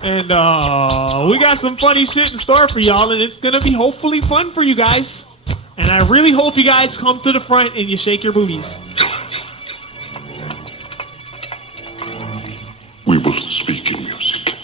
And we got some funny shit in store for y'all, and it's gonna be hopefully fun for you guys. And I really hope you guys come to the front and you shake your booties. We will speak in music.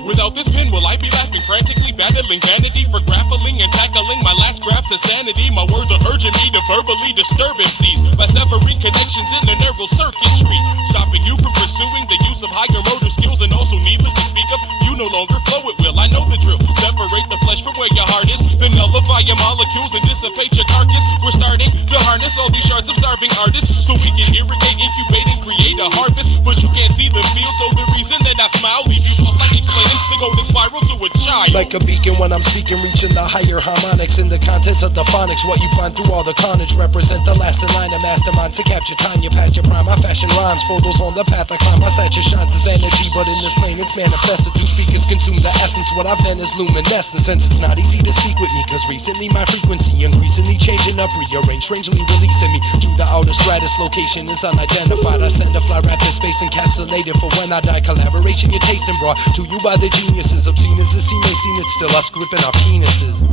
Without this pen, will I be laughing frantically, battling vanity for grappling and tackling my last grabs of sanity? My words are urging me to verbally disturb MCs by severing connections in the neural circuitry, stopping you from pursuing the use of higher motor skills, and also needless to speak of, you no longer flow at will. I know the drill. Separate the flesh from where your heart is, then nullify your molecules and dissipate your carcass. We're starting to harness all these shards of starving artists so we can irrigate, incubate, and create a harvest. But you can't see the field, so the reason that I smile leave you lost like explaining the golden spiral to a child. higher. Like a beacon when I'm speaking, reaching the higher harmonics in the contents of the phonics. What you find through all the carnage represent the last in line of masterminds to capture time. You pass your prime, I fashion rhymes, photos on the path I climb. My stature shines as energy, but in this plane it's manifested. Two speakers consume the essence. What I've been is luminescence. Since it's not easy to speak with me, cause recently my frequency increasingly changing up, rearranged, strangely releasing me to the outer stratus. Location is unidentified. I send a fly rapid space encapsulated for when I die. Collaboration you're tasting brought to you by the geniuses. Obscene as the scene may seem, it's still us gripping our penises.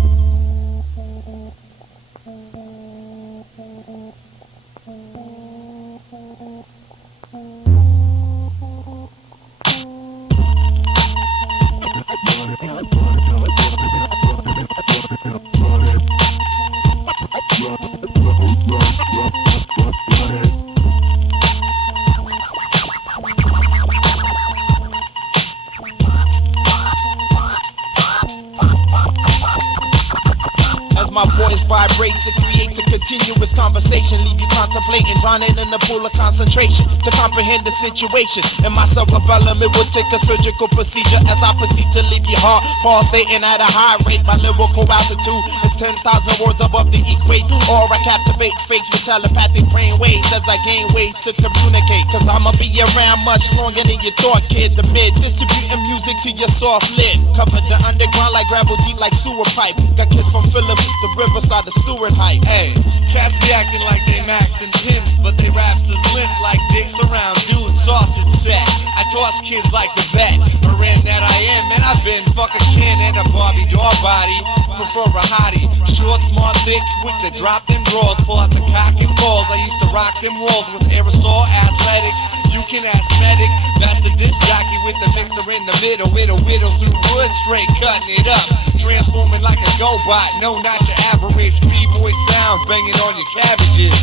My voice vibrates, it creates a continuous conversation. Leave you contemplating, drowning in a pool of concentration. To comprehend the situation, and my cerebellum, it will take a surgical procedure as I proceed to leave your heart pulsating at a high rate. My lyrical altitude is 10,000 words above the equate. Or I captivate fakes with telepathic brain waves as I gain ways to communicate. Cause I'ma be around much longer than you thought, kid. The mid, distributing music to your soft lid. Cover the underground like gravel deep like sewer pipe. Got kids from Phillips, the riverside, the Stewart height. Hey, cats be acting like they Max and Tim's, but they raps is limp like dicks around doing sausage set. I toss kids like a vet, Marin that I am, and I've been fucking Ken and a Barbie doll body. Prefer a hottie, short, smart, thick, quick to drop them drawers, pull out the cock and balls. I used to rock them walls with aerosol athletics. You can ask medic, that's the disc jockey with the mixer in the middle, with a whittle through wood, straight cutting it up, transforming like a GoBot. No, not your average B-boy sound, banging on your cabbages.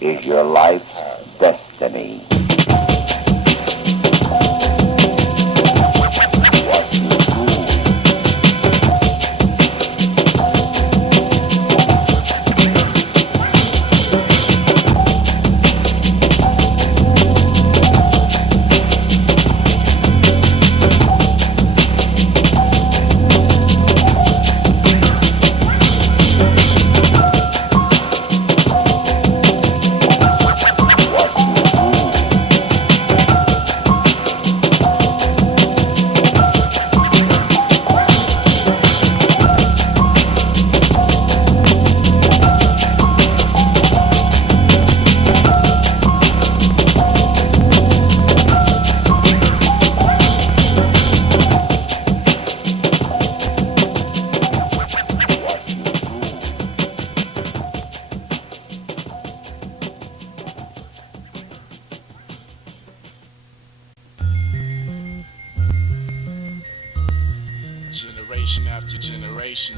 Is your life's destiny. Generation after generation.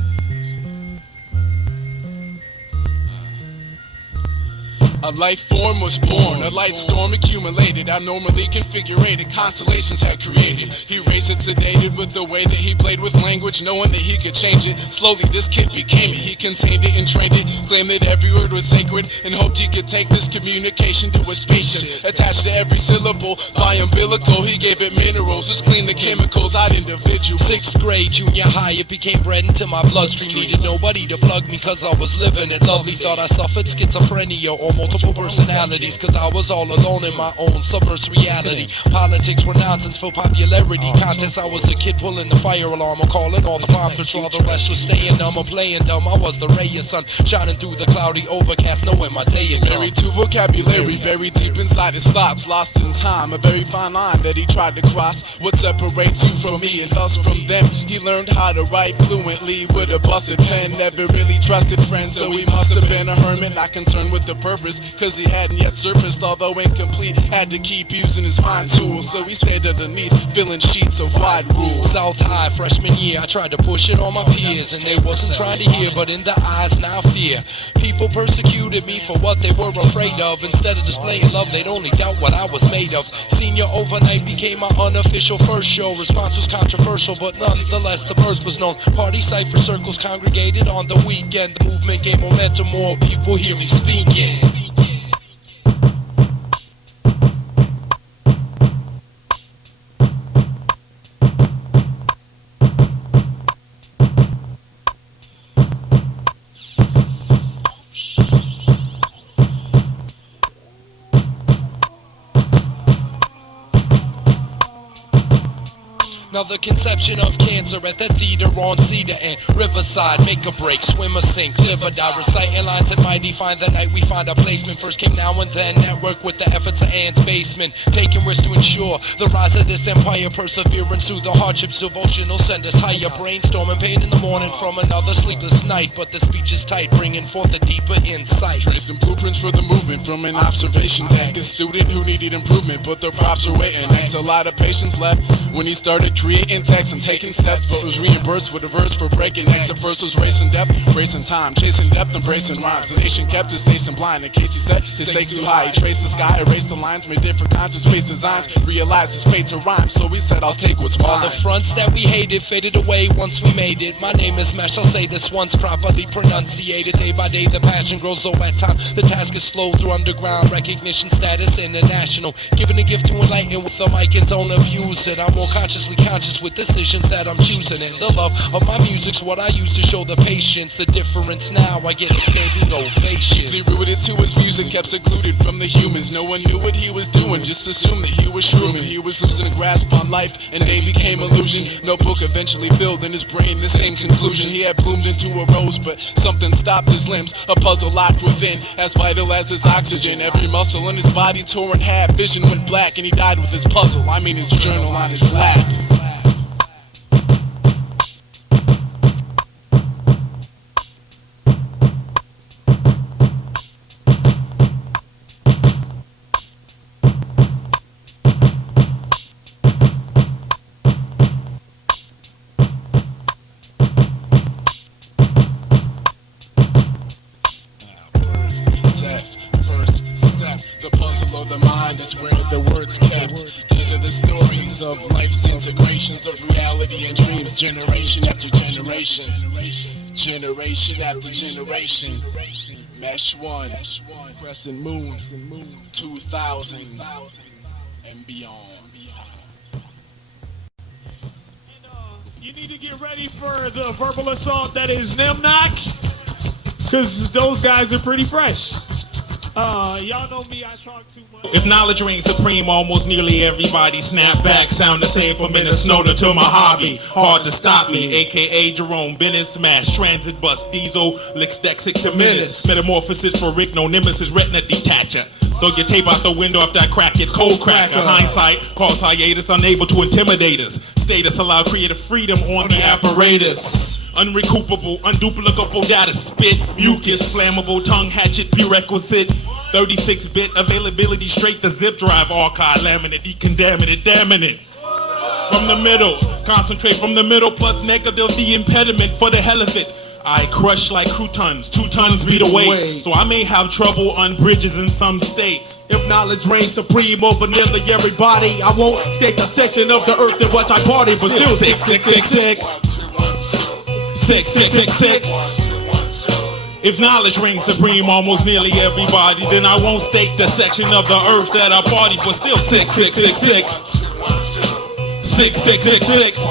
A life form was born, a light storm accumulated. Abnormally configured constellations had created. He raised it sedated with the way that he played with language, knowing that he could change it. Slowly this kid became it. He contained it and trained it, claimed that every word was sacred, and hoped he could take this communication to a spaceship. Attached to every syllable by umbilical, he gave it minerals, just clean the chemicals out individuals. 6th grade, junior high, it became bred into my bloodstream. Needed nobody to plug me cause I was living it lovely. Thought I suffered schizophrenia or multiple personalities cause I was all alone in my own submerged reality. Politics were nonsense for popularity contests. I was a kid pulling the fire alarm or calling all the bomb threats while the rest was staying numb or playing dumb. I was the ray of sun shining through the cloudy overcast, knowing my day had come. Very to vocabulary, very deep inside his thoughts, lost in time. A very fine line that he tried to cross. What separates you from me and thus from them? He learned how to write fluently with a busted pen. Never really trusted friends, so he must have been a hermit, not concerned with the purpose, cause he hadn't yet surfaced, although incomplete. Had to keep using his mind tools, so he stayed underneath, filling sheets of wide rules. South High, freshman year, I tried to push it on my peers, and they wasn't trying to hear, but in their eyes now fear. People persecuted me for what they were afraid of. Instead of displaying love, they'd only doubt what I was made of. Senior overnight became my unofficial first show. Response was controversial, but nonetheless the birth was known. Party cipher circles congregated on the weekend. The movement gained momentum, more people hear me speaking. Now the conception of cancer at that theater on Cedar and Riverside. Make a break, swim or sink, live or die. Reciting lines that might define the night we find our placement. First came now and then, network with the efforts of Ann's basement. Taking risks to ensure the rise of this empire. Perseverance through the hardships of ocean will send us higher. Brainstorming pain in the morning from another sleepless night. But the speech is tight, bringing forth a deeper insight. Tracing blueprints for the movement from an observation deck. A student who needed improvement, but their props are waiting. Thanks a lot of patience left when he started creating text and taking steps, but was reimbursed with a verse for breaking necks. At first was racing depth, racing time, chasing depth, embracing rhymes. The nation kept his station blind in case he set his stakes too high. He traced the sky, erased the lines, made different kinds of space designs. Realized his fate to rhyme, so he said, I'll take what's mine. All the fronts that we hated faded away once we made it. My name is Mesh, I'll say this once properly pronunciated. Day by day the passion grows, though at time the task is slow. Through underground recognition, status international. Giving a gift to enlighten with the mic and don't abuse it. I'm more consciously conscious with decisions that I'm choosing, and the love of my music's what I use to show the patience. The difference now, I get a standing ovation. Deeply rooted to his music, kept secluded from the humans. No one knew what he was doing, just assumed that he was shrooming. He was losing a grasp on life, and they became illusion. No book eventually filled in his brain the same conclusion. He had bloomed into a rose, but something stopped his limbs. A puzzle locked within, as vital as his oxygen. Every muscle in his body tore in half, vision went black, and he died with his puzzle, I mean his journal on his lap. The puzzle of the mind is where the words kept. These are the stories of life's integrations of reality and dreams, generation after generation, generation after generation. Mesh 1, Crescent Moon, 2000 and beyond. You need to get ready for the verbal assault that is Nemnoch, because those guys are pretty fresh. Y'all know me, I talk too much. If knowledge reigns supreme, almost nearly everybody snap back. Sound the same from Minnesota to Mojave. Hard to stop me, aka Jerome Bennett. Smash transit bus, diesel, licks deck 6 minutes. Metamorphosis for Rick, no nemesis, retina detacher. Throw your tape out the window after I crack it, cold cracker. Hindsight, cause hiatus, unable to intimidate us. Status allow creative freedom on the apparatus. Unrecoupable, unduplicable data spit. Mucus, flammable, tongue hatchet, prerequisite. 36-bit availability, straight to zip drive, archive, laminate, decontaminate, damning it. From the middle, concentrate from the middle, plus negative the impediment for the hell of it. I crush like croutons, 2 tons be the weight. So I may have trouble on bridges in some states. If knowledge reigns supreme over nearly everybody, I won't state the section of the earth in which I party, but still 666. 666. If knowledge reigns supreme almost nearly everybody, then I won't state the section of the earth that I party, but still 6666. 6666.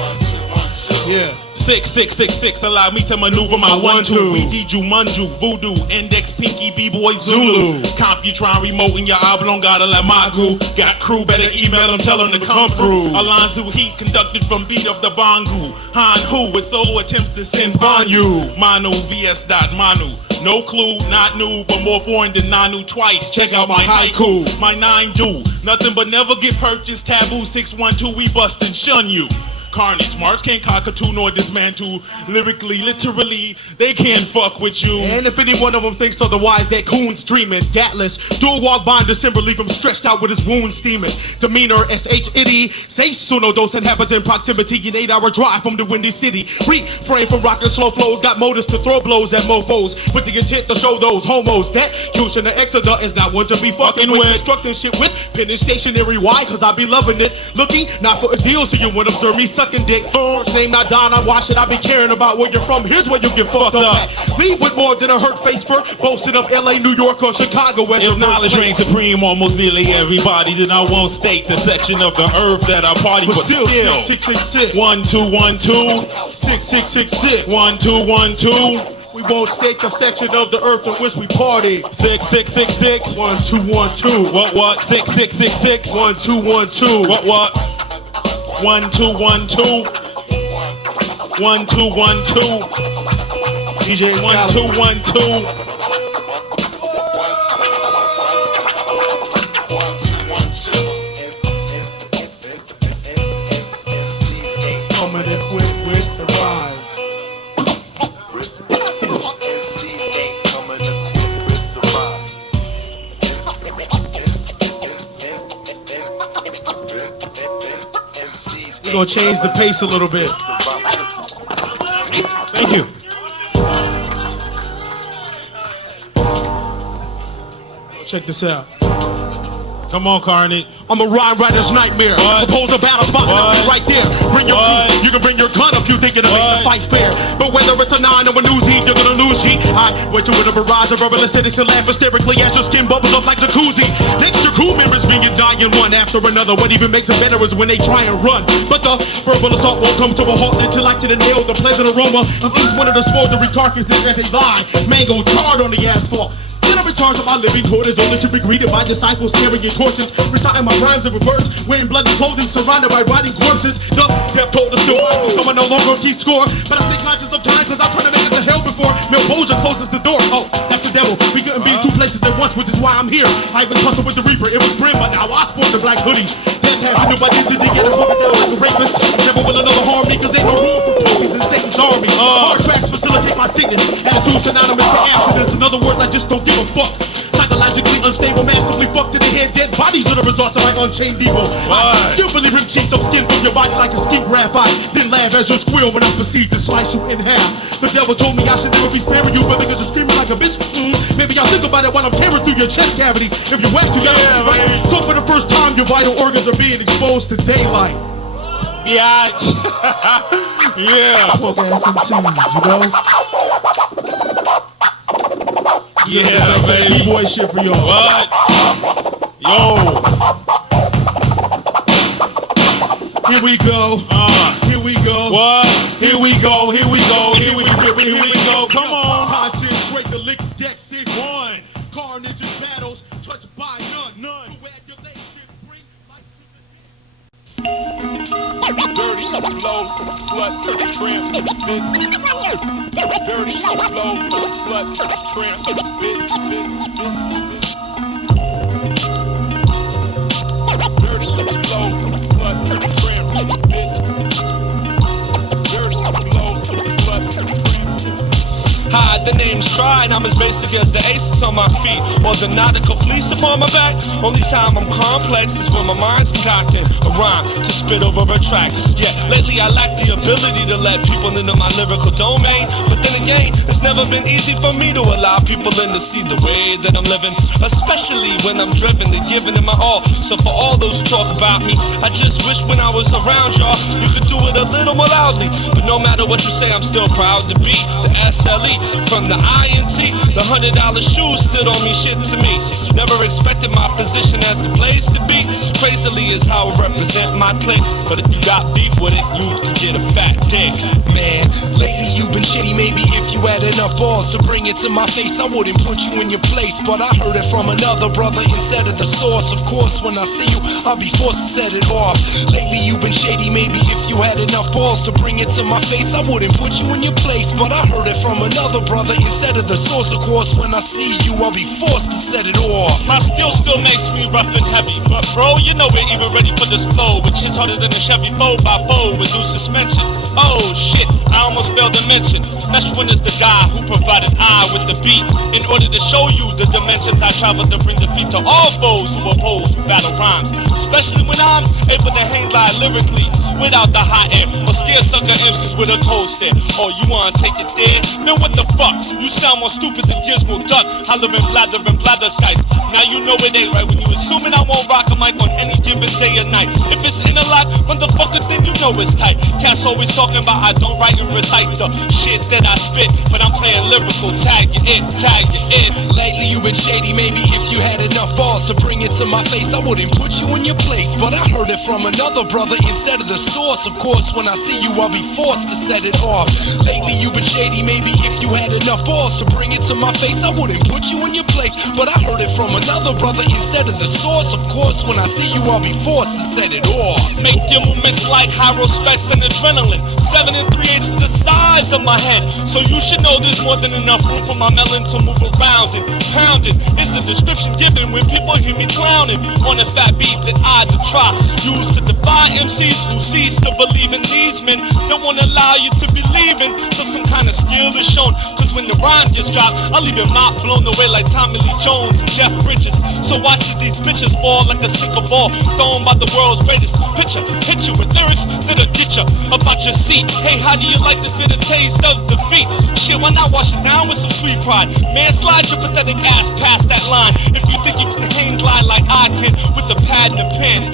Yeah. 6666, allow me to maneuver my 1-2. We Diju, Manju, Voodoo, Index, Pinky, B-Boy, Zulu. Computron, remote in your oblong, gotta let my goo. Got crew, better email them, tell them to come through. Alonzo Heat, conducted from beat of the Bangu. Han Hu, with solo attempts to send Banyu. Manu, VS. Manu. No clue, not new, but more foreign than Nanu twice. Check out my haiku, my 9 do. Nothing but never get purchased. Taboo 612, we bust and shun you. Carnage, Mars can't cockatoo nor dismantle. Lyrically, literally, they can't fuck with you. And if any one of them thinks otherwise, that coon's dreaming. Gatless, dual walk by in December, leave him stretched out with his wounds steaming. Demeanor, SH-itty, say Suno dos inhabits in proximity. An 8-hour drive from the Windy City. Refrain from rockin' slow flows, got motors to throw blows at mofos. With the intent to show those homos that Cushion the Exeter is not one to be fucking with. Instructing shit with, pen and stationary. Why? Cause I be loving it. Looking, not for a deal, so you won't observe me sucking dick. First name not Donna, why should I be caring about where you're from? Here's where you get fucked up at. Leave with more than a hurt face for boasting of LA, New York, or Chicago. If knowledge reigns supreme almost nearly everybody, then I won't state the section of the earth that I party, but still 666 1212 6666 1212. We won't state the section of the earth in which we party. 6666 1212. What 6666 1212. What 1212 1212 DJ 1212. Coming in quick with the rise. We're gonna change the pace a little bit. Thank you. Check this out. Come on, Carnage. I'm a rhyme writer's nightmare. Propose a battle spot and right there. Bring your feet. You can bring your gun if you think it'll make the fight fair. But whether it's a 9 or a newsie, you're gonna lose G. I wait to win a barrage of verbal acidics and laugh hysterically as your skin bubbles up like jacuzzi. Next to crew members being dying one after another. What even makes it better is when they try and run. But the verbal assault won't come to a halt until I can inhale the pleasant aroma of each one of the smoldering carcasses as they lie. Mango charred on the asphalt. Then I'm in charge of my living quarters, only to be greeted by disciples carrying torches, reciting my rhymes in reverse, wearing bloody clothing, surrounded by rotting corpses. The death told us no rising, so I no longer keep score. But I stay conscious of time, cause I'm trying to make it to hell before Melboja closes the door. Oh, that's the devil. We couldn't be in 2 places at once, which is why I'm here. I've been tussling with the Reaper, it was grim, but now I sport the black hoodie. Death has to do my identity, get it coming down like a rapist. Never will another harm me, cause ain't no room for pussies in Satan's army. Hard tracks facilitate my sickness, attitude synonymous to abstinence. In other words, I just don't give a fuck. Psychologically unstable, massively fucked to the head. Dead bodies are the results of my unchained evil. I still believe him cheats up skin from your body like a skin graphite. Then laugh as you squeal when I proceed to slice you in half. The devil told me I should never be sparing you, but because you're screaming like a bitch, maybe I'll think about it while I'm tearing through your chest cavity. If you whack, you gotta be right. So for the first time, your vital organs are being exposed to daylight. Biatch. Yeah. Fuck ass MCs, you know? Yeah, baby. B-boy shit for y'all. What? Yo. Here we go. Here we go. What? Here we go. Here we go. Here we go. Come on. Concentrate the licks, deck, sig one. Carnage and battles, touched by none. Coagulation, bring life to the Dirty flows, slut, tramp, bitch. Dirty flows, slut, tramp, bitch. Dirty flows, slut, tramp, bitch. Dirty flows, slut, tramp. High the name's tried, I'm as basic as the aces on my feet or the nautical fleece upon my back. Only time I'm complex is when my mind's concocting a rhyme to spit over a track. Yeah, lately I lack the ability to let people into my lyrical domain, but then again, it's never been easy for me to allow people in to see the way that I'm living, especially when I'm driven to giving it my all. So for all those who talk about me, I just wish when I was around y'all, you could do it a little more loudly. But no matter what you say, I'm still proud to be the SLE from the INT. The $100 shoes stood on me, shit to me. Never expected my position as the place to be. Crazily is how I represent my clique. But if you got beef with it, you can get a fat dick. Man, lately you've been shitty. Maybe if you had enough balls to bring it to my face, I wouldn't put you in your place. But I heard it from another brother instead of the source. Of course, when I see you, I'll be forced to set it off. Lately you've been shady. Maybe if you had enough balls to bring it to my face, I wouldn't put you in your place. But I heard it from another brother instead of the source. Of course, when I see you, I'll be forced to set it off. My skill still makes me rough and heavy, but bro, you know we're even ready for this flow, which hits harder than a Chevy 4x4 with due suspension. Oh shit, I almost failed to mention, Meshwin is the guy who provided I with the beat in order to show you the dimensions I travel to bring defeat to all foes who oppose with battle rhymes, especially when I'm able to hang glide lyrically without the hot air or scare sucker MCs with a cold stare. Oh, you wanna take it there? Man, what the fuck? You sound more stupid than Gizmo Duck, hollering blather skies. Now you know it ain't right when you assuming I won't rock a mic on any given day or night. If it's Interlock, motherfucker, then you know it's tight. Cats always talking about I don't write and recite the shit that I spit, but I'm playing lyrical. Tag you in, tag you in. Lately you've been shady. Maybe if you had enough balls to bring it to my face, I wouldn't put you in your place. But I heard it from another brother instead of the source. Of course, when I see you, I'll be forced to set it off. Lately you've been shady. Maybe if you had enough balls to bring it to my face, I wouldn't put you in your place. But I heard it from another brother instead of the source. Of course, when I see you, I'll be forced to set it off. Make your movements like Heiruspecs and adrenaline. 7 3/8 is the size of my head, so you should know there's more than enough room for my melon to move around it. Pounded is the description given when people hear me clowning on a fat beat that I to try. Used to defy MCs who cease to believe in these men. Don't wanna allow you to believe in till some kind of skill is shown. Cause when the rhyme gets dropped, I'll leave your mouth blown away like Tommy Lee Jones and Jeff Bridges. So watch as these bitches fall like a single ball thrown by the world's greatest pitcher. Hit you with lyrics that'll get you about your seat. Hey, how do you like this bitter taste of defeat? Shit, why not wash it down with some sweet pride? Man, slide your pathetic ass past that line if you think you can hang glide like I can with the pad and the pen.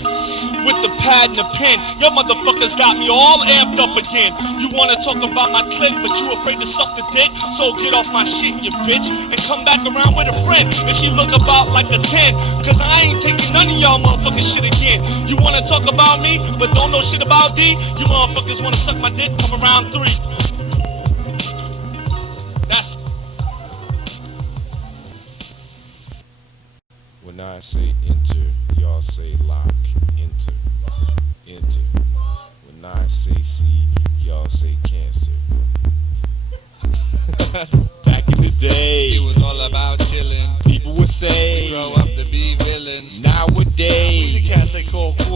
With the pad and the pen, your motherfuckers got me all amped up again. You wanna talk about my clique, but you afraid to suck the dick? So get off my shit, you bitch, and come back around with a friend. If she look about like a 10, cause I ain't taking none of y'all motherfucking shit again. You wanna talk about me, but don't know shit about D? You motherfuckers wanna suck my dick, come around 3. That's... When I say enter, y'all say lock. Enter, enter. When I say seed, y'all say cancer. Back in the day, it was all about chillin'. People would say, grow up to be villains. Nowadays,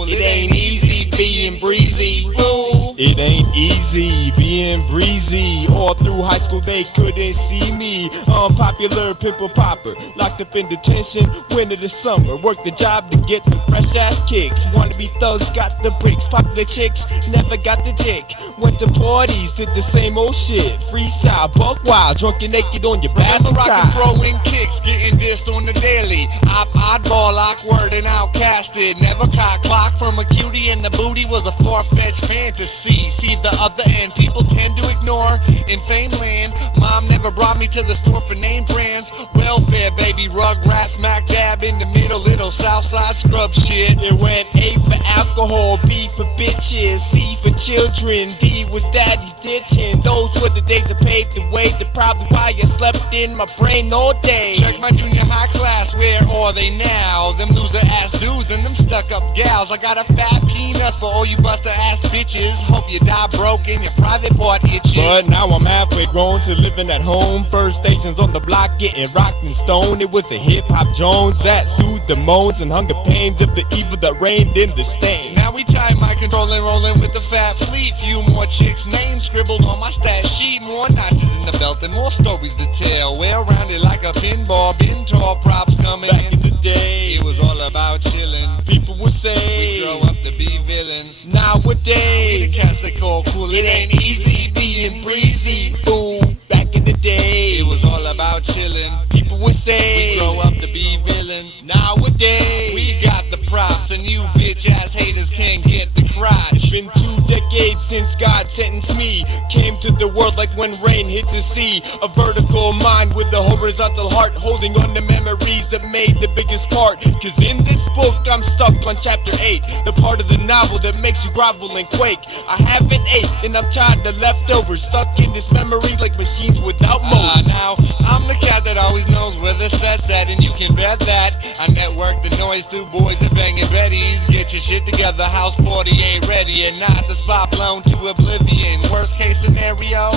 it ain't easy being breezy. Fool. It ain't easy being breezy. All through high school they couldn't see me. Unpopular pimple popper, locked up in detention, winter to summer. Worked the job to get the fresh ass kicks. Wanna be thugs, got the bricks. Popular chicks, never got the dick. Went to parties, did the same old shit. Freestyle, buck wild, drunk and naked on your back. Remember rockin' throwing kicks, getting dissed on the daily. Oddball, awkward and outcasted. Never caught clock from a cutie, and the booty was a far-fetched fantasy. See the other end, people tend to ignore. In fame land, mom never brought me to the store for name brands. Welfare, baby, Rugrats, smack dab in the middle, little Southside scrub shit. It went A for alcohol, B for bitches, C for children, D was daddy's ditching. Those were the days that paved the way. That probably why I slept in my brain all day. Check my junior high class, where are they now? Them loser ass dudes and them stuck up gals. I got a fat peanuts for all you buster ass bitches. hope you die broken, your private part itches. But now I'm halfway grown to living at home. First stations on the block getting rocked and stoned. It was a hip-hop Jones that soothed the moans and hung the pains of the evil that reigned in the stain. Now we tie my control and rolling with the fat fleet. Few more chicks' names scribbled on my stat sheet. More notches in the belt and more stories to tell. Well rounded like a pinball, bin tall props coming. Back in the day, it was all about chilling. People would say we grow up to be villains. Nowadays, we the cast they call cool. It ain't easy being breezy. Ooh, back in the day, it was all about chilling. People would say we grow up to be villains. Nowadays, we got the props and you bitch ass haters can't get the crotch. It's been 2 decades since God sentenced me. Came to the world like when rain hits a sea. A vertical mind with a horizontal heart, holding on to memories that made the biggest part. Cause in this book I'm stuck on chapter 8, the part of the novel that makes you grovel and quake. I haven't ate and I'm tired of leftovers, stuck in this memory like machines without motor. Now I'm the cat that always knows where the set's at, and you can bet that I network the noise through boys and banging betties. Get your shit together, house party ain't ready, and not the spot blown to oblivion. Worst case scenario,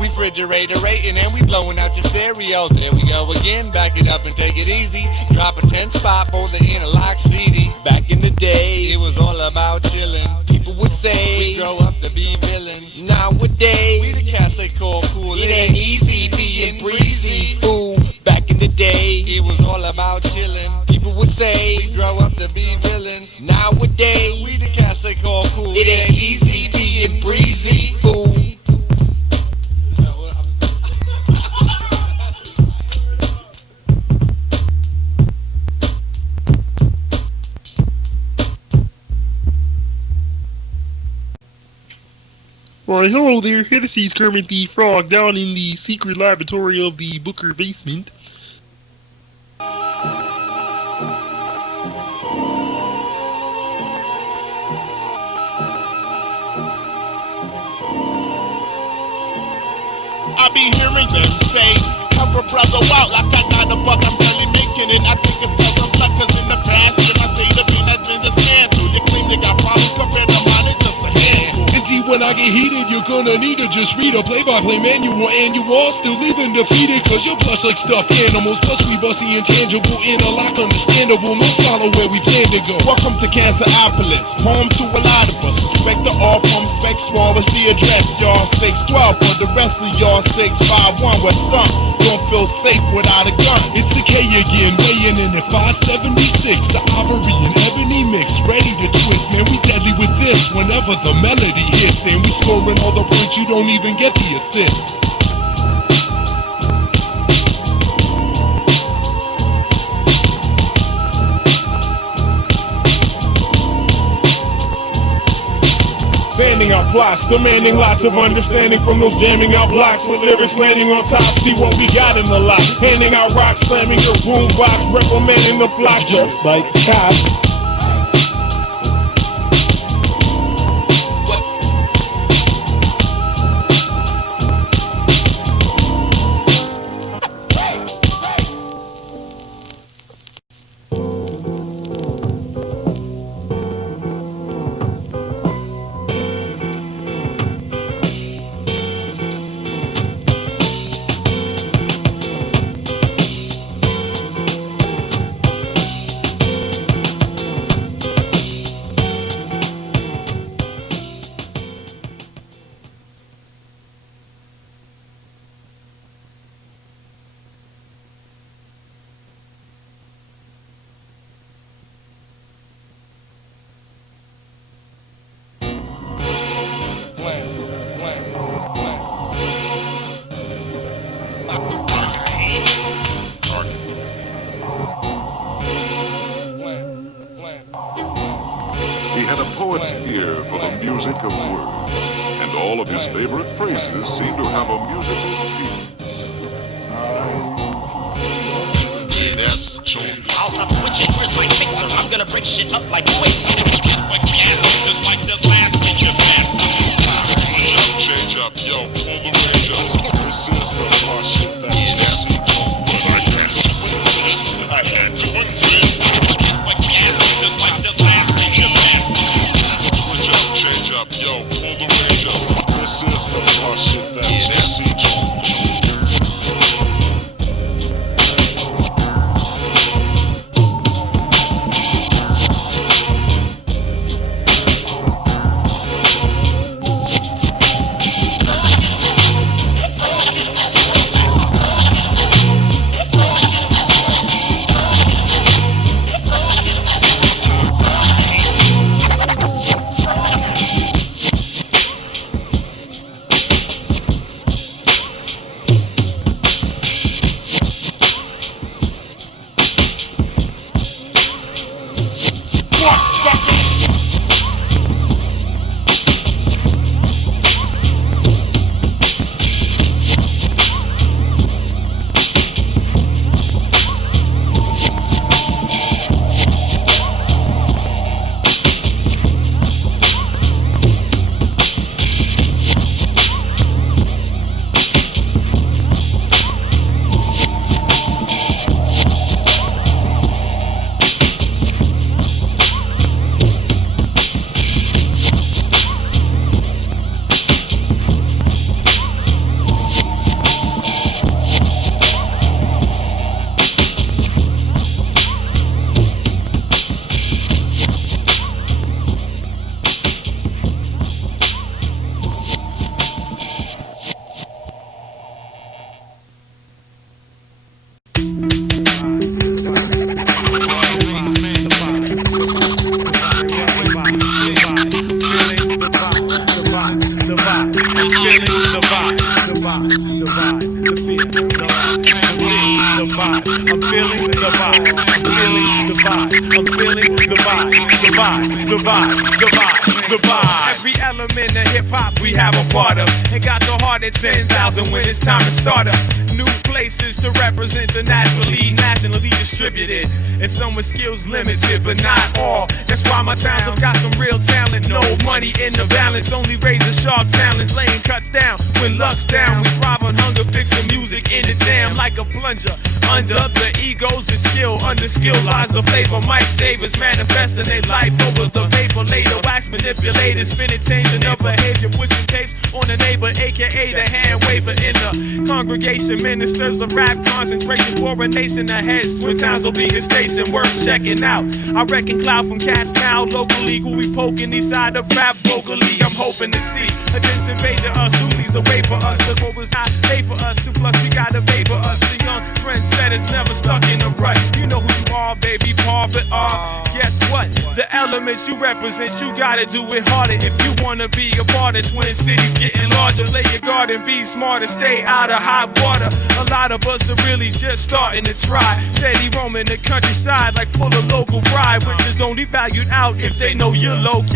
we refrigerating and we blowing out your stereos. There we go again, back it up and take it easy. Drop a 10 spot for the Interlock CD. Back in the day, it was all about chilling. People would say we grow up to be villains. Nowadays, we the cast they call cool. It ain't easy being breezy. Ooh, back in the day, it was all about chilling. People would say we grow up to be villains. Nowadays, we the cast they call cool. It ain't easy being breezy. Ooh. Why, hello there, this is Kermit the Frog down in the secret laboratory of the Booker basement. I be hearing them say, help a brother out like I got a buck, I'm barely making it. I think it's cause I'm stuck, cause in the past year I stayed up in that been the scan through. You claim they got problems compared to mine, it's just a handful. Indeed, when I get heated, you're gonna need to just read a play-by-play manual, and you all still leaving defeated, cause you're plush like stuffed animals. Plus we bust the intangible, interlock understandable, no follow where we plan to go. Welcome to Canceropolis, home to a lot of us. Suspect the all from spec small is the address. Y'all 612, for the rest of y'all 651, where some don't feel safe without a gun. It's a K again, weighing in at 576. The Ivory and Ebony mix, ready to twist. Man, we deadly with this whenever the melody hits, and we scoring all the points, you don't even get the assist. Sanding out plots, demanding lots of understanding from those jamming out blocks with lyrics landing on top. See what we got in the lot. Handing out rocks, slamming your boombox, reprimanding the flock just like cops. He had a poet's ear for the music of words, and all of his favorite phrases seem to have a musical feel. Yeah, that's the joint. I'll stop switching words like Mixer. I'm gonna break shit up like Felix. Get like casket, just like the last picture bastards. Change up, yo, pull the range up. This is the far shit that's but I can't win this. I had to win this. Get like casket, just like the last picture bastards. Switch up, change up, yo, pull the range up. This is the flush shit that you see. Every element of hip-hop we have a part of. And got the heart at 10,000 when it's time to start up. New places to represent internationally, nationally distributed. And some with skills limited, but not all. That's why my towns have got some real talent. No money in the balance, only razor sharp talents. Laying cuts down when luck's down. We thrive on hunger, fixing music in the jam like a plunger. Under the egos is skill, under skill lies the flavor. Mic savers manifesting their life over the vapor. Later wax manipulators, spinning, changing up behavior, pushing tapes on a neighbor, aka the hand waver in the congregation. Ministers of rap concentration for a nation ahead. Twin Towns will be a station worth checking out. I reckon Cloud from Cast now locally will be poking each side of rap vocally. I'm hoping to see a dense invader us who leads the way for us. The hope is not made for us, and plus we gotta favor us. The young trendsetters never stuck in a rut. You know who you are, baby, Paul, but guess what? The elements you represent, you gotta do it harder if you wanna be a part of Twin Cities getting larger. Lay your guard and be smarter, stay out of hot water. A lot of us are really just starting to try. Steady roaming the countryside like full of local pride, which is only valued out if they know you're local.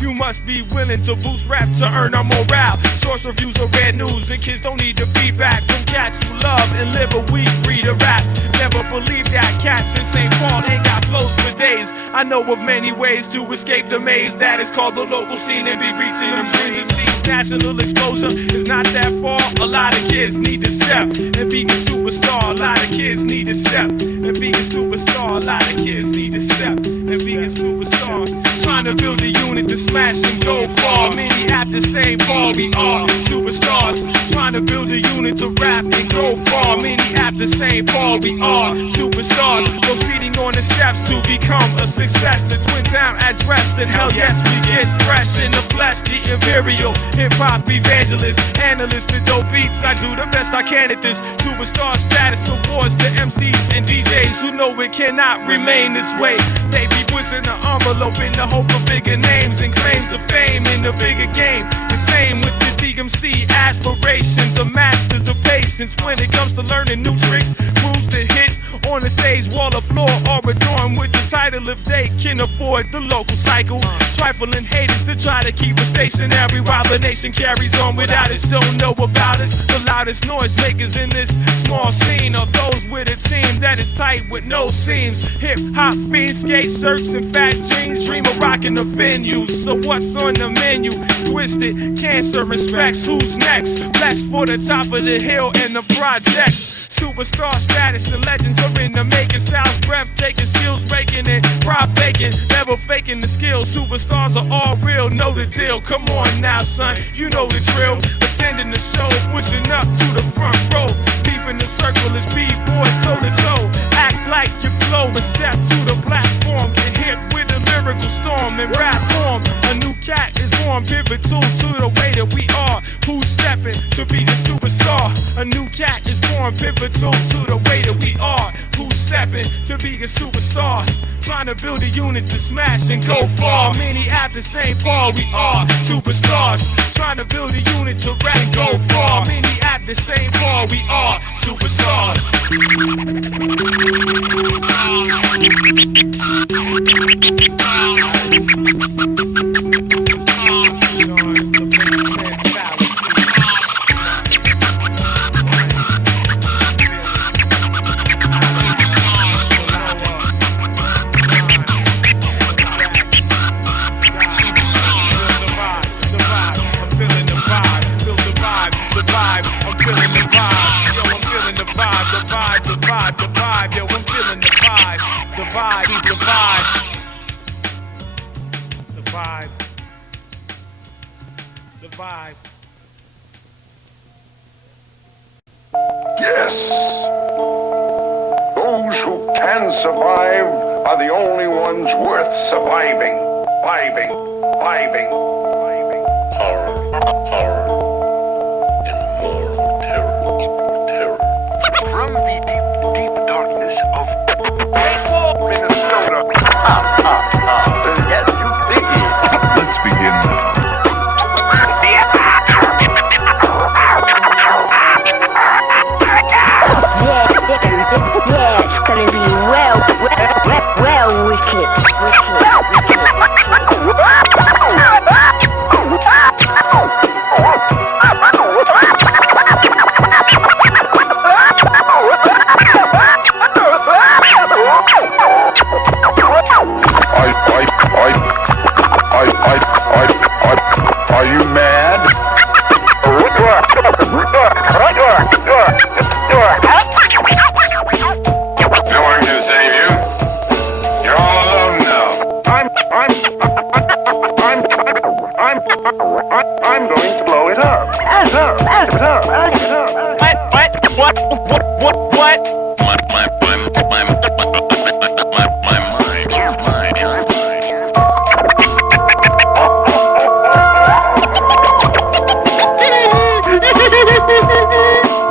You must be willing to boost rap to earn our morale. Source reviews are rare news, and kids don't need the feedback from cats who love and live a weak breed of rap. Never believe that cats in St. Paul ain't got flows for days. I know of many ways to escape the maze that is called the local scene and be reaching them dreams. National exposure is not that far. A lot of kids need to step and be a superstar. A lot of kids need to step and be a superstar. A lot of kids need to step and be a superstar. Trying to build a unit to smash and go far. Many at the same ball, we are superstars. Trying to build a unit to rap and go far. Many at the same ball, we are superstars. Proceeding on the steps to become a success. The Twin Town address, and hell yes, we get fresh in the flesh. The imperial hip-hop evangelist, analyst, the dope beats. I do the best I can at this. Superstar status towards the MCs and DJs who know it cannot remain this way. They be pushing the envelope in the hope of bigger names and claims of fame in the bigger game. The same with the DMC aspirations of masters of patience when it comes to learning new tricks. Moves to hit on the stage, wall or floor, or adorn with the title if they can afford the local cycle. Trifling haters to try to keep us stationary while the nation carries on without us. Don't know about us. The loudest noise makers in this small scene of those with a team that is tight with no seams. Hip hop fiends, skate shirts and fat jeans, dream of rocking the venue. So what's on the menu? Twisted, Kanser, respects. Who's next? Flex for the top of the hill and the projects. Superstar status and legends We're in the making, styles breathtaking, skills raking and prop baking, never faking the skills. Superstars are all real, know the deal. Come on now, son, you know the drill. Attending the show, pushing up to the front row. Peeping the circle is B-boys toe to toe. Act like you flow and step to the platform. Get hit with a lyrical storm in rap form. A new cat is born, pivotal to the way that we are. Who's stepping to be the superstar? A new cat is born, pivotal to the way that we are. Who's stepping to be a superstar? Trying to build a unit to smash and go far. Many at the same bar, we are superstars. Trying to build a unit to rap and go far. Many at the same bar, we are superstars. Yes. Those who can survive are the only ones worth surviving. Vibing. Power, and moral terror. From the deep darkness of Minnesota. Yes, you think it. Let's begin now. Yeah, it's gonna be well wicked. Are you mad? No one can save you. You're all alone now. I'm going to blow it up. What?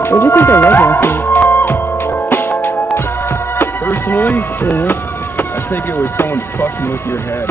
What do you think I was last night? Personally, I think it was someone fucking with your head.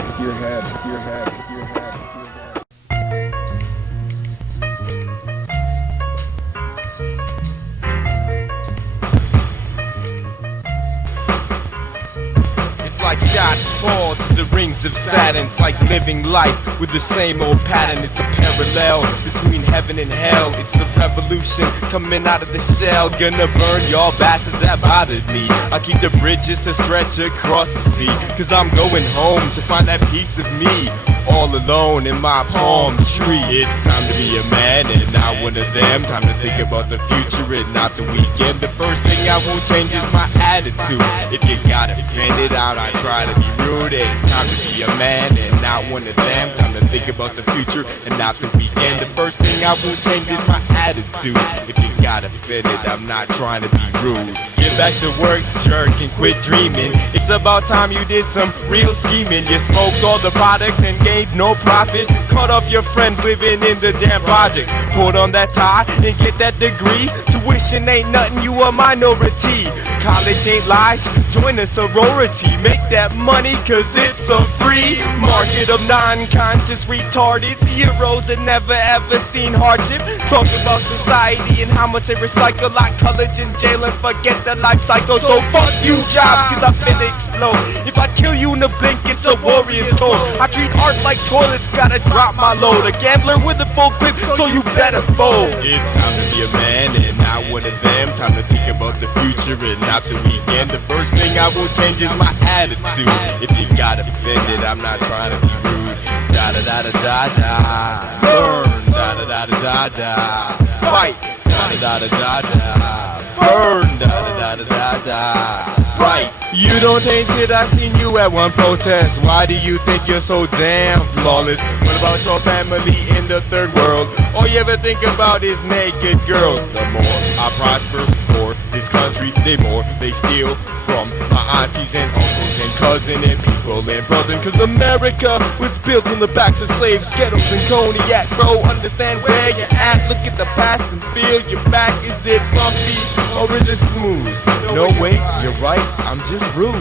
It's like shots fall to the rings of Saturn. It's like living life with the same old pattern. It's a parallel between heaven and hell. It's the revolution coming out of the shell. Gonna burn y'all bastards that bothered me. I keep the bridges to stretch across the sea, cause I'm going home to find that piece of me. All alone in my palm tree. It's time to be a man and not one of them. Time to think about the future and not the weekend. The first thing I won't change is my attitude. If you got offended out, I try to be rude. It's time to be a man and not one of them. Time to think about the future and not the weekend. The first thing I won't change is my attitude. If you got offended, I'm not trying to be rude. Get back to work, jerk, and quit dreaming. It's about time you did some real scheming. You smoked all the product and gave no profit. Cut off your friends living in the damn projects. Put on that tie and get that degree. Tuition ain't nothing, you a minority. College ain't lies, join a sorority. Make that money cause it's a free market of non-conscious retardeds. Heroes that never ever seen hardship. Talk about society and how much they recycle. Like college and jail and forget the life cycle. So fuck you job cause I'm finna explode. If I kill you in a blink it's a warrior's code. I treat art like toilets, gotta drop my load. A gambler with a full clip, so you better fold. It's time to be a man and not one of them. Time to think about the future and not the weekend. The first thing I will change is my attitude. If you got offended, I'm not trying to be rude. Da da da da da da. Burn. Da da da da da da. Fight. Da da da da da da. Burn. Da da da da da da. Right. You don't ain't shit, I seen you at one protest. Why do you think you're so damn flawless? What about your family in the third world? All you ever think about is naked girls. The more I prosper, more this country, they steal from my aunties and uncles and cousin and people and brother. Cause America was built on the backs of slaves, ghettos and cognac. Bro, understand where you're at, look at the past and feel your back. Is it bumpy or is it smooth? No way, you're right, I'm just rude.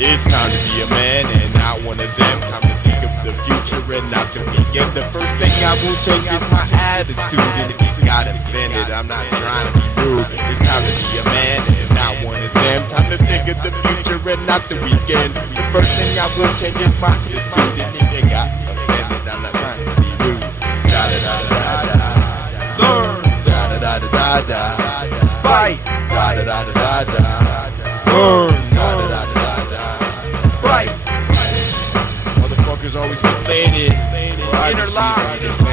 It's time to be a man and not one of them. Time to think of the future and not the weekend. The first thing I will change is my attitude. And if you got offended, I'm not trying to be rude. It's time to be a man and not one of them. Time to think of the future and not the weekend. The first thing I will change is my attitude. And if you got offended, I'm not trying to be rude. Da da da da da. Learn. Da da da da da. Fight. Da da da da da. Learn. Da da da da da. Fight. Motherfuckers always complaining. Interlock. Interlock.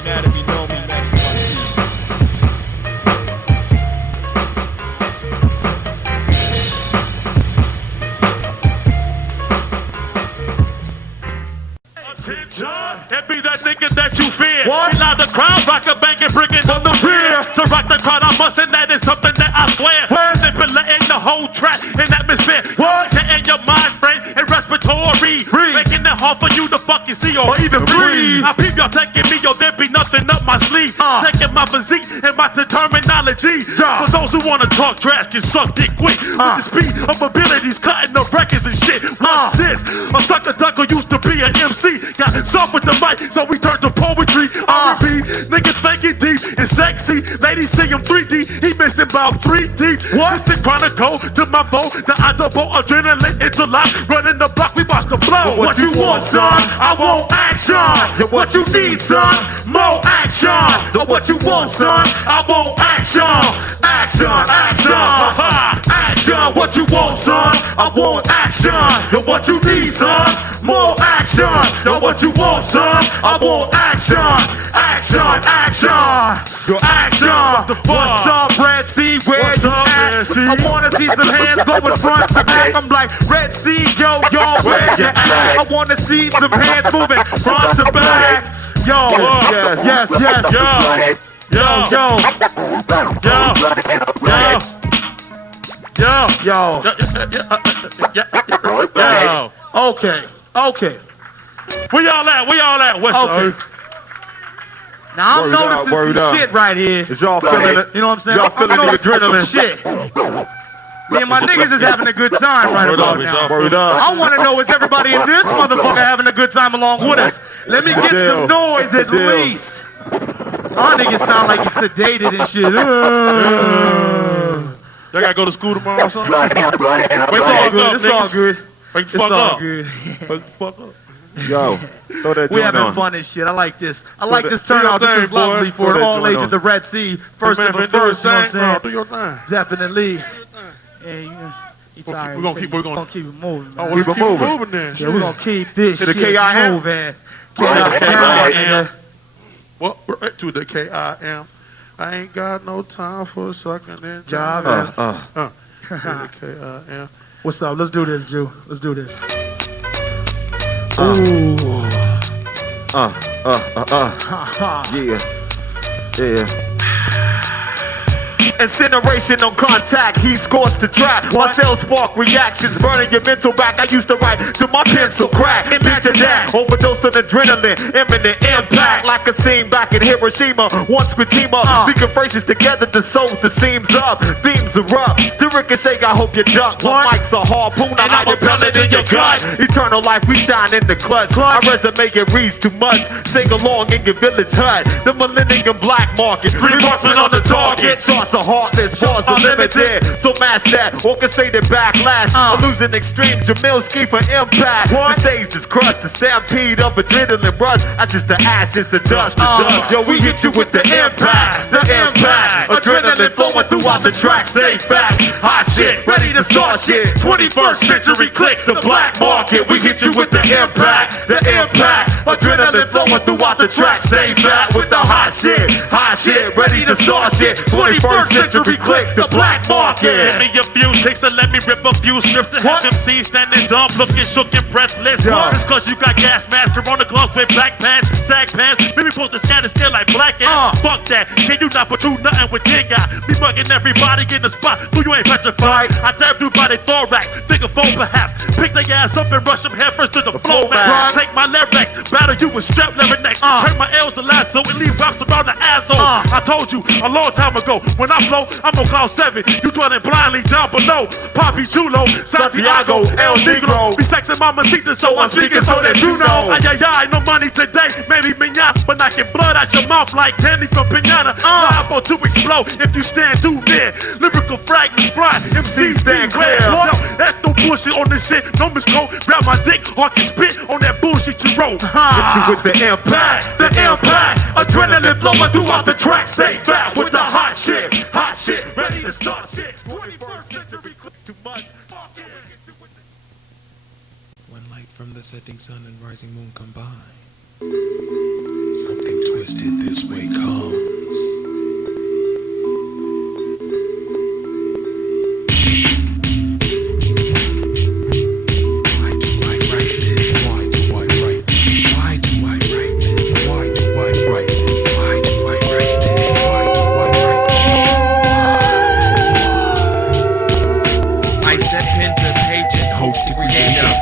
Anatomy, Nomi, messing on me. It be that nigga that you fear. What? Allow the crowd rock a bank and bring it on the rear. To rock the crowd, I must, and that is something that I swear. Manipulating the whole track in atmosphere. What? Getting your mind frame and respiratory. Making it hard for you to fucking see or even breathe. I peep y'all taking me, yo, there be nothing up my sleeve. Taking my physique and my determinology. For those who wanna talk trash, can suck dick quick. With the speed of abilities, cutting the records and shit. Watch this. A sucker ducker used to be an MC. Got soft with the mic, so we turned to poetry. R&B, niggas thinking deep and sexy. Ladies see him 3D, he missing about 3 deep. Listen, chronicle to my vote. The audible adrenaline interlock. Running the block, we watch the flow. What you want, son? I want action. What you need, son? More action. So what you want, son? I want action. Action, action. Action. What you want, son? I want action. What you need, son? More action. What you want, son? I want action. Action, action. Action. What's up, Red Sea? Where you at? I wanna see some hands going front to back. I'm like, Red Sea, yo, where you at? I wanna see some hands moving front to back. Yo, yes, yo. Okay. Where y'all at? What's up? Now I'm noticing some shit right here. Is y'all feeling it? You know what I'm saying? Y'all feeling the adrenaline? Shit. Me and my niggas is having a good time right about now. I want to know, is everybody in this motherfucker having a good time along with us? Let me get some noise at least. My niggas sound like you sedated and shit. Y'all gotta go to school tomorrow or something? It's all good. It's all good. Fuck up. Yo, throw that we having on. fun and shit. I like this. I like this turnout. This is lovely for an all age of the Red Sea. First of the first, you know what I'm saying? Do your thing. Definitely. Yeah, you tired. We're gonna keep it moving. Oh, we're gonna keep moving then. Yeah, we're gonna keep this shit moving. KIM. What? Right to the KIM. I ain't got no time for sucking and jiving. KIM. What's up? Let's do this, Jew. Let's do this. Yeah. Incineration on contact, he scores the track. My cells spark reactions, burning your mental back. I used to write to my pencil crack. Imagine that, overdose on adrenaline, imminent impact. Like a scene back in Hiroshima, once with team up. Thinking phrases together to sew the seams up. Themes erupt, the ricochet, I hope you duck. My mic's a harpoon, and I'm a pellet in your gut. Eternal life, we shine in the clutch. My resume, it reads too much. Sing along in your village hut. The millennium black market, 3 bucks on the target. Shots a heartless, bars unlimited. So mass that, orchestrated backlash. I'm losing extreme Jameelski for impact. The stage is crushed, the stampede of adrenaline rush. That's just the ashes and dust. Yo, we hit you with the impact. The impact. Adrenaline flowing throughout the track. Stay back. Hot shit, ready to start shit. 21st century click, the black market. We hit you with the impact. The impact. Adrenaline flowing throughout the track. Stay back with the hot shit. Hot shit, ready to start shit. 21st century click, the black market. Give me a few ticks and let me rip a few strips to have MC standing dumb, looking shook and breathless. It's cause you got gas mask, corona gloves with black pants, sag pants. Maybe post the scan and skin like black ass. Fuck that, can you not put two nothing with ten guy? Me bugging everybody in the spot, who you ain't petrified. I dab you by the thorax, figure four perhaps. Pick their ass up and rush them head first to the floor, man. Take my lyrics, battle you with strap next. Turn my L's to lasso and leave rocks around the asshole. I told you a long time ago, when I flow, I'm on call 7. You dwelling blindly down below. Papi Chulo, Santiago, El Negro. Be sexing mamacita, so I'm speaking so that you know. Ay, no money today, maybe miñata, but knocking blood out your mouth like candy from piñata. Liable to explode if you stand too near. Lyrical fragments fly, MCs stand clear. No, that's no bullshit on this shit. No miscode, grab my dick, or can spit on that bullshit you wrote. Hit you with the impact, the impact. Adrenaline flowing throughout the track. Stay fat with the hot shit, ready to start shit. 21st century clicks too much. When light from the setting sun and rising moon combine, something twisted this way comes.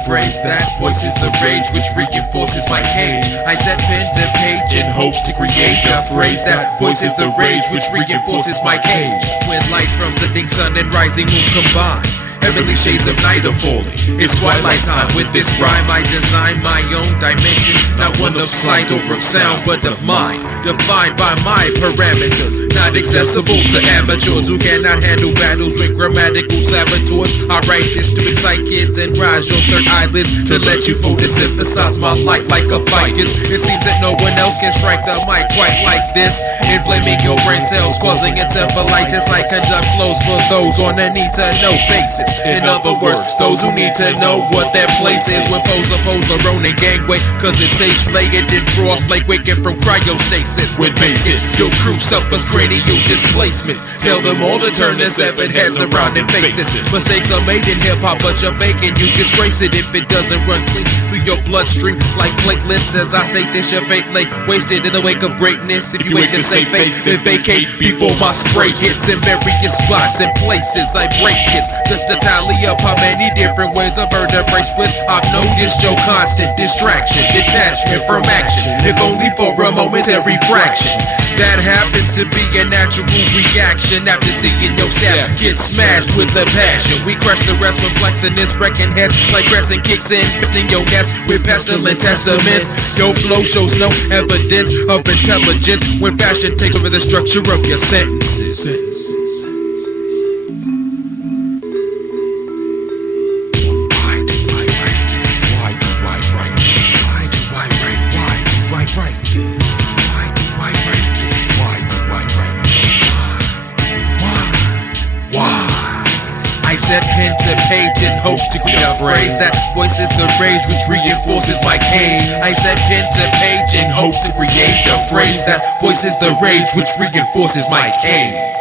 Phrase that voices the rage which reinforces my cage. I set pen to page in hopes to create a phrase that voices the rage which reinforces my cage. When light from the ding sun and rising moon combine, heavenly shades of night are falling. It's twilight time. With this rhyme I design my own dimension, not one of sight or of sound, but of mind, defined by my parameters, not accessible to amateurs who cannot handle battles with grammatical saboteurs. I write this to excite kids and rise your third eyelids, to let you photosynthesize my light like a ficus. It seems that no one else can strike the mic quite like this, inflaming your brain cells, causing encephalitis. I conduct flows for those on a need-to-know basis. In other words, those who need to know what their place is when foes oppose the Ronin gangway, cause it's age layered in frost like waking from cryostasis. With basics, your crew suffers cranial displacements. Tell them all to turn their 7 heads around and face this. Mistakes are made in hip-hop, but you're faking. You disgrace it if it doesn't run clean through your bloodstream like platelets. As I state this, your fate lay wasted in the wake of greatness. If you wait to say face, then vacate before my spray hits in various spots and places like break hits. Just to tally up how many different ways of vertebrae splits. I've noticed your constant distraction, detachment from action, if only for a momentary fraction. That happens to be a natural reaction after seeing your staff get smashed with a passion. We crush the rest with flexing this wrecking heads like Crescent kicks in, fisting your nest with pestilent testaments. Your flow shows no evidence of intelligence when fashion takes over the structure of your sentences. I set pen to page in hopes to create a phrase that voices the rage which reinforces my cage. I set pen to page in hopes to create a phrase that voices the rage which reinforces my cage.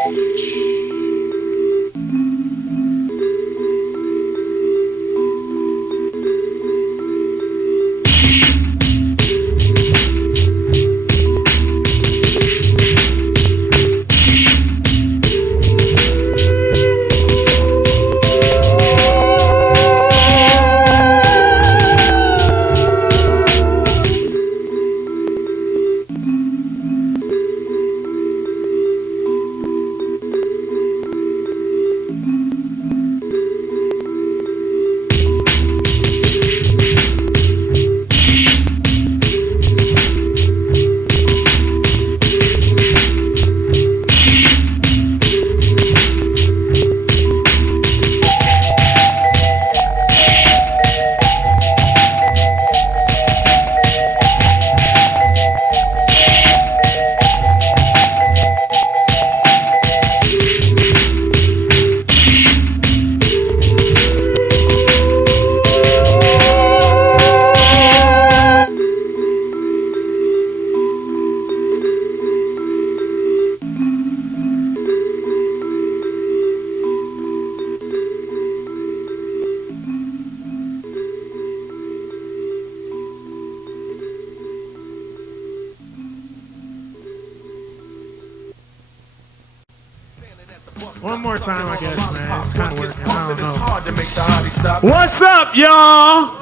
One more time, I guess, man. It's kind of working. I don't know. Hard to make the hottie stop. What's up, y'all?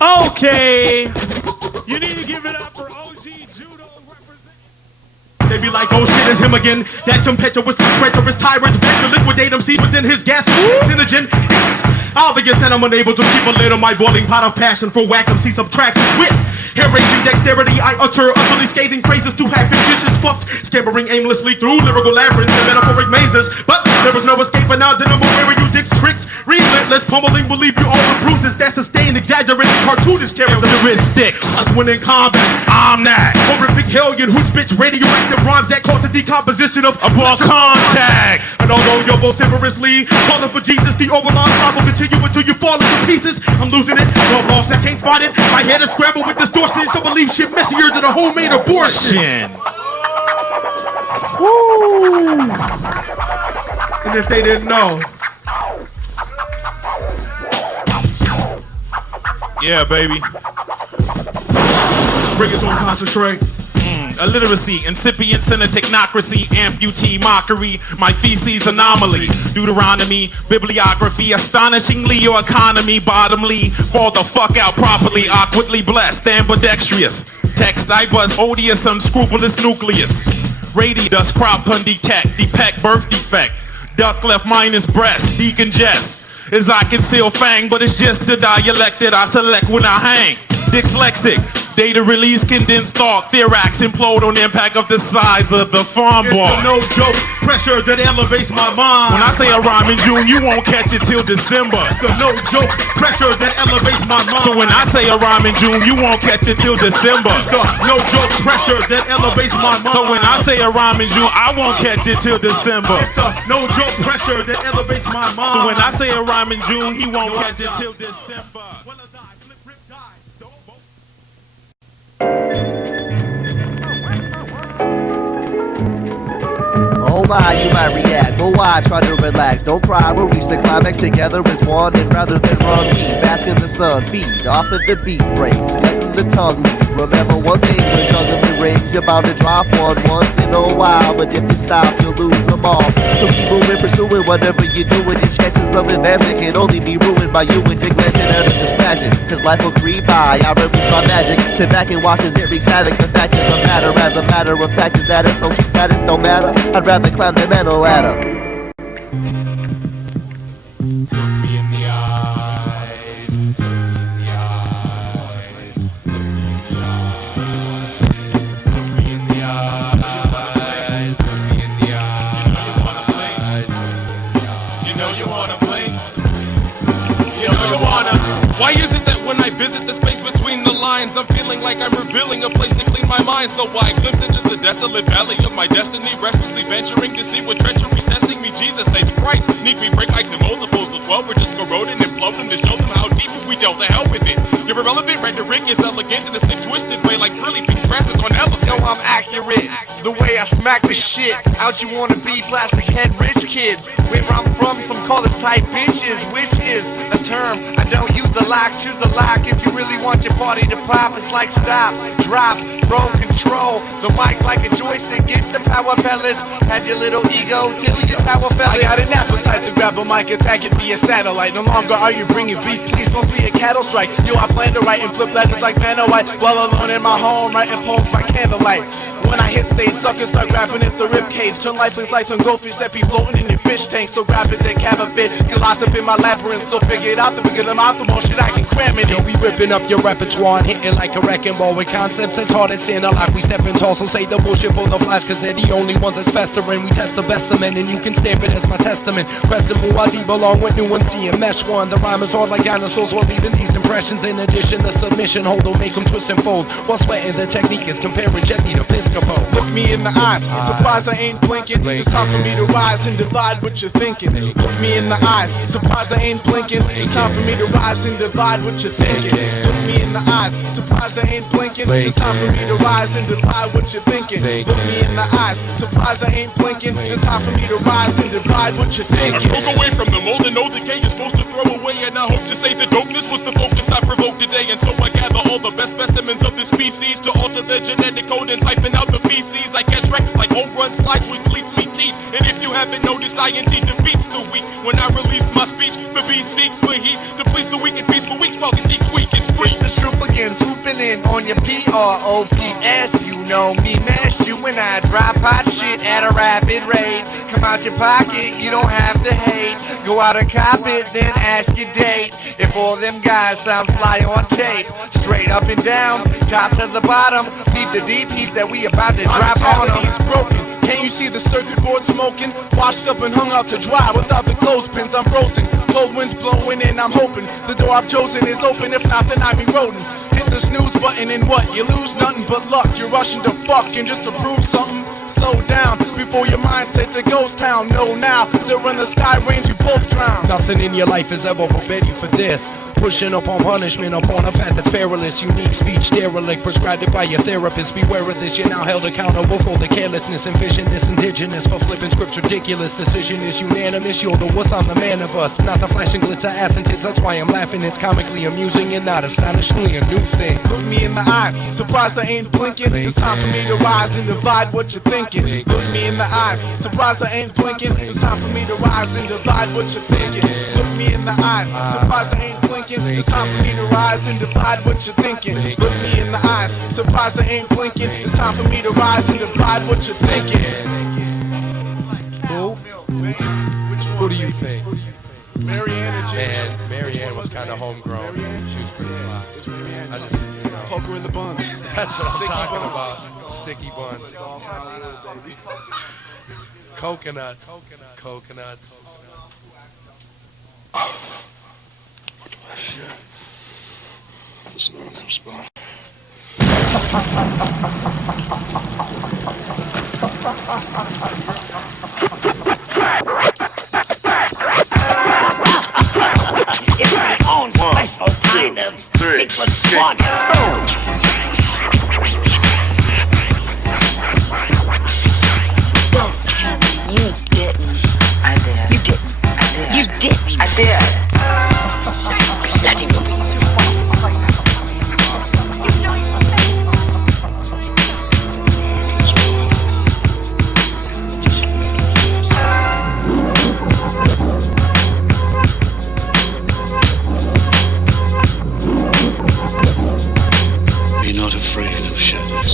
Okay. You need to give it up for OG Judo representing. They be like, oh shit, it's him again. That tempestuous, treacherous tyrant, back to liquidate him, see within his gas, synogen. Obvious that I'm unable to keep a lid on my boiling pot of passion for whack MC subtraction with hair-raising dexterity. I utter utterly scathing phrases to have fictitious fucks, scampering aimlessly through lyrical labyrinths and metaphoric mazes. But there was no escaping now, didn't where you dicks tricks. Relentless pummeling will leave you all the bruises that sustain exaggerated cartoonish characteristics. Us when in combat, I'm that horrific hellion who spits radioactive rhymes that cause the decomposition of a ball contact. And although you're vociferously calling for Jesus, the overlord will continue until you fall into pieces. I'm losing it, I'm lost, I can't find it. My head is scrambled with distortion, so believe shit messier than a homemade abortion. Woo! And if they didn't know, yeah, baby. Bring it to a concentrate. Illiteracy, incipience, and a technocracy, amputee, mockery, my feces anomaly, Deuteronomy, bibliography, astonishingly your economy, bottomly, fall the fuck out properly, awkwardly blessed, ambidextrous, text I bust, odious, unscrupulous nucleus, radius, crop pun detect, depect, birth defect, duck left minus breast, decongest, as I conceal fang, but it's just the dialect that I select when I hang, dyslexic, data release, condensed thought, theorax, implode on the impact of the size of the farm ball. It's the no joke pressure that elevates my mind. When I say a rhyme in June, you won't catch it till December. It's the no joke pressure that elevates my mind. So when I say a rhyme in June, you won't catch it till December. It's the no joke pressure that elevates my mind. So when I say a rhyme in June, I won't catch it till December. It's the no joke pressure that elevates my mind. So when I say a rhyme in June, he won't catch it till December. Oh my, you might react, but why? Try to relax, don't cry, we'll reach the climax together as one. And rather than run, feed, bask in the sun, feed off of the beat breaks, letting the tongue lead. Remember one thing, when juggling rings, you're bound to drop one once in a while. But if you stop, you'll lose them all. So keep moving, pursuing whatever you're doing. Your chances of advancement can only be ruined by you and your glancing at a distraction. Cause life will creep by, I release my magic. Sit back and watch as it wreaks havoc. The fact is the matter, as a matter of fact, is that its social status don't matter. I'd rather climb the mental ladder. Look me in the eyes, look me in the eyes, look me in the eyes, look me in the eyes, look me in the eyes. You know you wanna play. You know you wanna. Why is it that when I visit the space between the lines, I'm feeling like I'm revealing a place to clean my mind? So I glimpse into the desolate valley of my destiny, restlessly venturing to see what treachery's testing me. Jesus saves Christ. Need we break ice in multiples of 12? We're just corroding and floating to show them how deep we dealt to hell with it. Your irrelevant rhetoric is elegant in a sick, twisted way, like frilly pink dresses on elephants. Yo, I'm accurate. The way I smack the shit out, you wanna be plastic head rich kids. Where I'm from, some call us type bitches, which is a term I don't use a lot. Choose a lock if you really want your party to pop. It's like stop, drop, roll, control the mic like a joystick. Get the power pellets. Had your little ego till your power fell. I got an appetite to grab a mic, attack it via satellite. No longer are you bringing beef, please don't be a cattle strike. Yo, I plan to write and flip letters like Vanna White while alone in my home, writing poems by candlelight. When I hit stage, suckers start grabbing at the ribcage. Turn lifeless like some goldfish that be floating in your fish tank. So grab it, that have a fit. Get lost up in my labyrinth, so figure it out. Then we get them out the more shit I can cram it in. Yo, we ripping up your repertoire and hitting like a wrecking ball with concepts that's hard as Interlock. We stepping tall, so say the bullshit for the flash, cause they're the only ones that's festering. We test the best of men, and you can stamp it as my testament. Crescent, Muad'Dib along with new and seeing mesh one. The rhyme is hard like dinosaurs while leaving these impressions. In addition, the submission hold will make them twist and fold. While sweating, the technique is comparing gently to Piscopo. Look me in the eyes, surprised I ain't blinking. It's time for me to rise and divide what you're thinking. Look me in the eyes, surprised I ain't blinking. It's time for me to rise and divide what you're thinking. Look me in the eyes, surprised I ain't blinking. It's time for me to rise and divide what you're thinking. Look me in the eyes, surprised I ain't blinking. It's time for me to rise and divide what you're thinking. Broke away from the mold and no decay you're supposed to throw away. And I hope to say the dopeness was the focus I provoked today. And so I gather all the best specimens of the species to alter the genetic code and siphon out the feces. I catch wreck like home run slides with cleats meet teeth. INT defeats the weak. When I release my speech, the beast seeks for heat to please the weak and peace for weeks while these geeks weak and spree. The troop again, swooping in on your PROPS. You know me, mash you when I drop hot shit at a rapid rate. Come out your pocket, you don't have to hate. Go out and cop it, then ask your date. If all them guys sound fly on tape, straight up and down, top to the bottom, beat the deep heat that we about to drop on them. Broken. Can't you see the circuit board smoking? Washed up and hung out to dry without the clothespins. I'm frozen. Cold winds blowing and I'm hoping the door I've chosen is open. If not, then I'm eroding. Hit the snooze button and what? You lose nothing but luck. You're rushing to fuck and just to prove something. Slow down before your mind sets a ghost town. No, now they're in the sky range, you both drown. Nothing in your life has ever prepared you for this. Pushing upon punishment upon a path that's perilous. Unique speech derelict prescribed it by your therapist. Beware of this, you're now held accountable for the carelessness and vision. This indigenous for flipping scripts ridiculous. Decision is unanimous, you're the wuss, I'm the man of us. Not the flashing glitz of ass and tits, that's why I'm laughing. It's comically amusing and not astonishingly a new thing. Look me in the eyes, surprised I ain't blinking. It's time for me to rise and divide what you're thinking. Look me in the eyes, surprised I ain't blinking. It's time for me to rise and divide what you're thinking. Look me in the eyes, surprised I ain't blinking. It's time for me to rise and divide what you're thinking. Look me in the eyes, surprised I ain't blinking. It's time for me to rise and divide what you're thinking. Who do you think? Marianne Marianne was kind of homegrown. She was pretty fly. I just, you know. Poker in the buns. That's what I'm talking about. Sticky buns. Coconuts. Coconuts. What do I feel? That's not that spot. It's my own special kind of secret fun. You didn't. I did. You didn't. I did. You did. I did. Bloody will be too far. Be not afraid of shadows.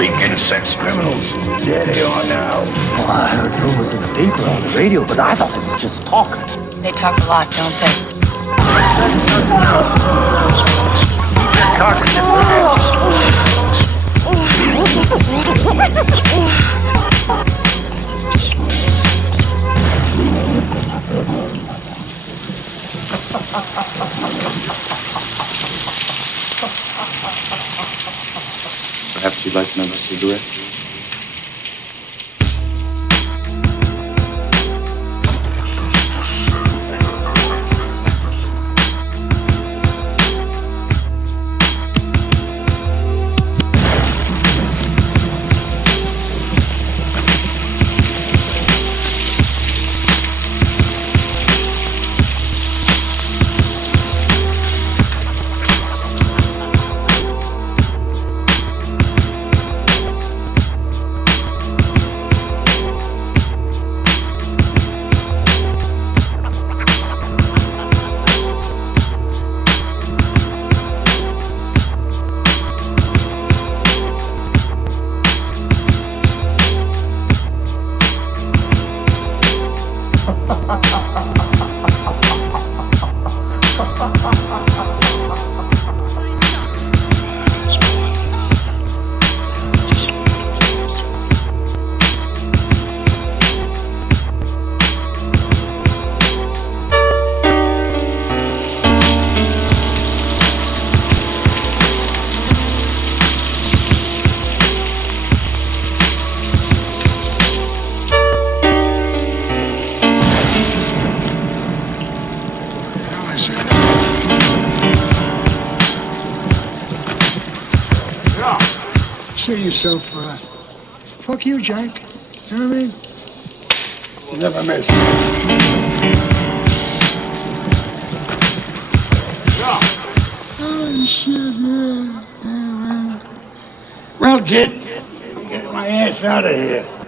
Speaking of sex criminals, there they are now. Well, I heard rumors in the paper on the radio, but I thought it was just talk. They talk a lot, don't they? Perhaps you'd like another cigarette? Say yourself, fuck you, Jack. You know what I mean? You never miss. Oh, shit, man. Well, kid, I'm getting my ass out of here.